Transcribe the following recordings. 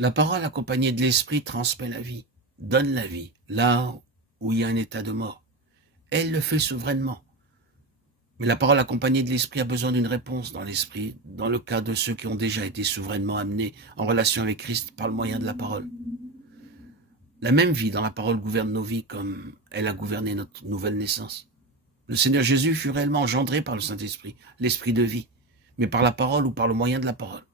La parole accompagnée de l'esprit transmet la vie, donne la vie, là où il y a un état de mort. Elle le fait souverainement. Mais la parole accompagnée de l'esprit a besoin d'une réponse dans l'esprit, dans le cas de ceux qui ont déjà été souverainement amenés en relation avec Christ par le moyen de la parole. La même vie dans la parole gouverne nos vies comme elle a gouverné notre nouvelle naissance. Le Seigneur Jésus fut réellement engendré par le Saint-Esprit, l'esprit de vie, mais par la parole ou par le moyen de la parole.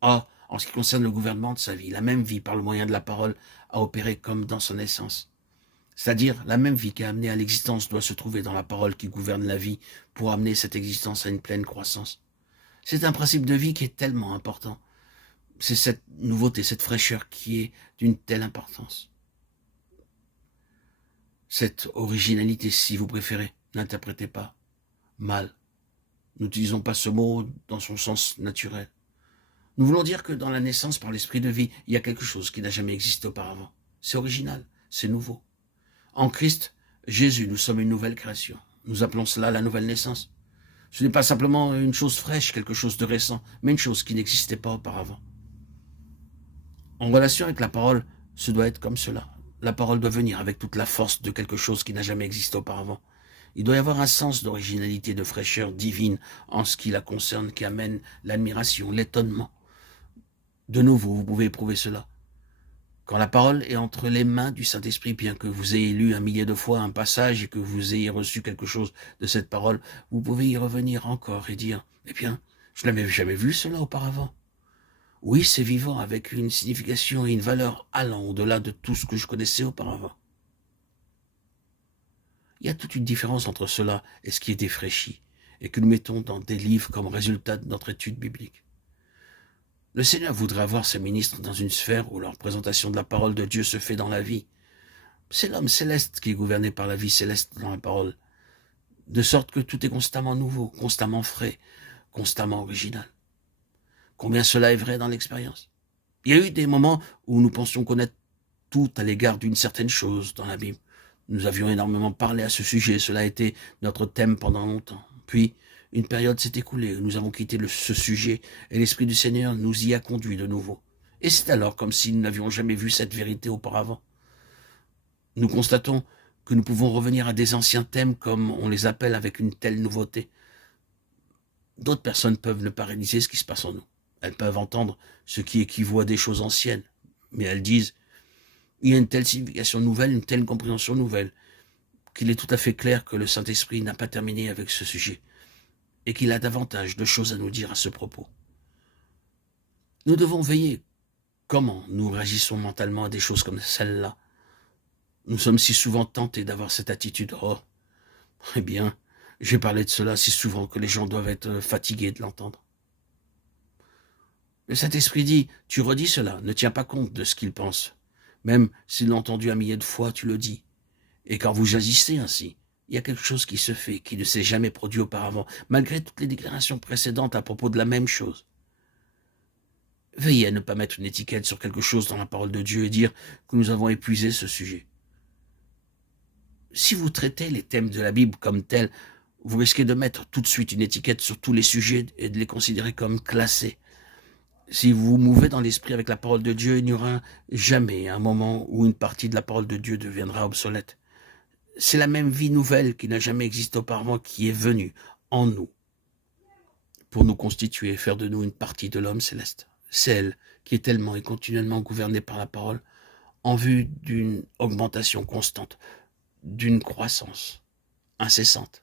Or, en ce qui concerne le gouvernement de sa vie, la même vie par le moyen de la parole a opéré comme dans son essence. C'est-à-dire, la même vie qui a amené à l'existence doit se trouver dans la parole qui gouverne la vie pour amener cette existence à une pleine croissance. C'est un principe de vie qui est tellement important. C'est cette nouveauté, cette fraîcheur qui est d'une telle importance. Cette originalité, si vous préférez, n'interprétez pas mal. N'utilisons pas ce mot dans son sens naturel. Nous voulons dire que dans la naissance par l'esprit de vie, il y a quelque chose qui n'a jamais existé auparavant. C'est original, c'est nouveau. En Christ, Jésus, nous sommes une nouvelle création. Nous appelons cela la nouvelle naissance. Ce n'est pas simplement une chose fraîche, quelque chose de récent, mais une chose qui n'existait pas auparavant. En relation avec la parole, ce doit être comme cela. La parole doit venir avec toute la force de quelque chose qui n'a jamais existé auparavant. Il doit y avoir un sens d'originalité, de fraîcheur divine en ce qui la concerne, qui amène l'admiration, l'étonnement. De nouveau, vous pouvez éprouver cela. Quand la parole est entre les mains du Saint-Esprit, bien que vous ayez lu 1 000 de fois un passage et que vous ayez reçu quelque chose de cette parole, vous pouvez y revenir encore et dire, eh bien, je n'avais jamais vu cela auparavant. Oui, c'est vivant, avec une signification et une valeur allant au-delà de tout ce que je connaissais auparavant. Il y a toute une différence entre cela et ce qui est défraîchi, et que nous mettons dans des livres comme résultat de notre étude biblique. Le Seigneur voudrait avoir ses ministres dans une sphère où leur présentation de la parole de Dieu se fait dans la vie. C'est l'homme céleste qui est gouverné par la vie céleste dans la parole, de sorte que tout est constamment nouveau, constamment frais, constamment original. Combien cela est vrai dans l'expérience. Il y a eu des moments où nous pensions connaître tout à l'égard d'une certaine chose dans la Bible. Nous avions énormément parlé à ce sujet, cela a été notre thème pendant longtemps. Puis, une période s'est écoulée où nous avons quitté ce sujet et l'Esprit du Seigneur nous y a conduits de nouveau. Et c'est alors comme si nous n'avions jamais vu cette vérité auparavant. Nous constatons que nous pouvons revenir à des anciens thèmes comme on les appelle avec une telle nouveauté. D'autres personnes peuvent ne pas réaliser ce qui se passe en nous. Elles peuvent entendre ce qui équivaut à des choses anciennes, mais elles disent il y a une telle signification nouvelle, une telle compréhension nouvelle, qu'il est tout à fait clair que le Saint-Esprit n'a pas terminé avec ce sujet, et qu'il a davantage de choses à nous dire à ce propos. Nous devons veiller comment nous réagissons mentalement à des choses comme celle-là. Nous sommes si souvent tentés d'avoir cette attitude. Oh, eh bien, j'ai parlé de cela si souvent que les gens doivent être fatigués de l'entendre. Le Saint-Esprit dit, tu redis cela, ne tiens pas compte de ce qu'ils pensent. Même s'ils l'ont entendu 1 000 de fois, tu le dis. Et quand vous agissez ainsi, il y a quelque chose qui se fait, qui ne s'est jamais produit auparavant, malgré toutes les déclarations précédentes à propos de la même chose. Veillez à ne pas mettre une étiquette sur quelque chose dans la parole de Dieu et dire que nous avons épuisé ce sujet. Si vous traitez les thèmes de la Bible comme tels, vous risquez de mettre tout de suite une étiquette sur tous les sujets et de les considérer comme classés. Si vous vous mouvez dans l'esprit avec la parole de Dieu, il n'y aura jamais un moment où une partie de la parole de Dieu deviendra obsolète. C'est la même vie nouvelle qui n'a jamais existé auparavant qui est venue en nous pour nous constituer et faire de nous une partie de l'homme céleste. C'est elle qui est tellement et continuellement gouvernée par la parole en vue d'une augmentation constante, d'une croissance incessante.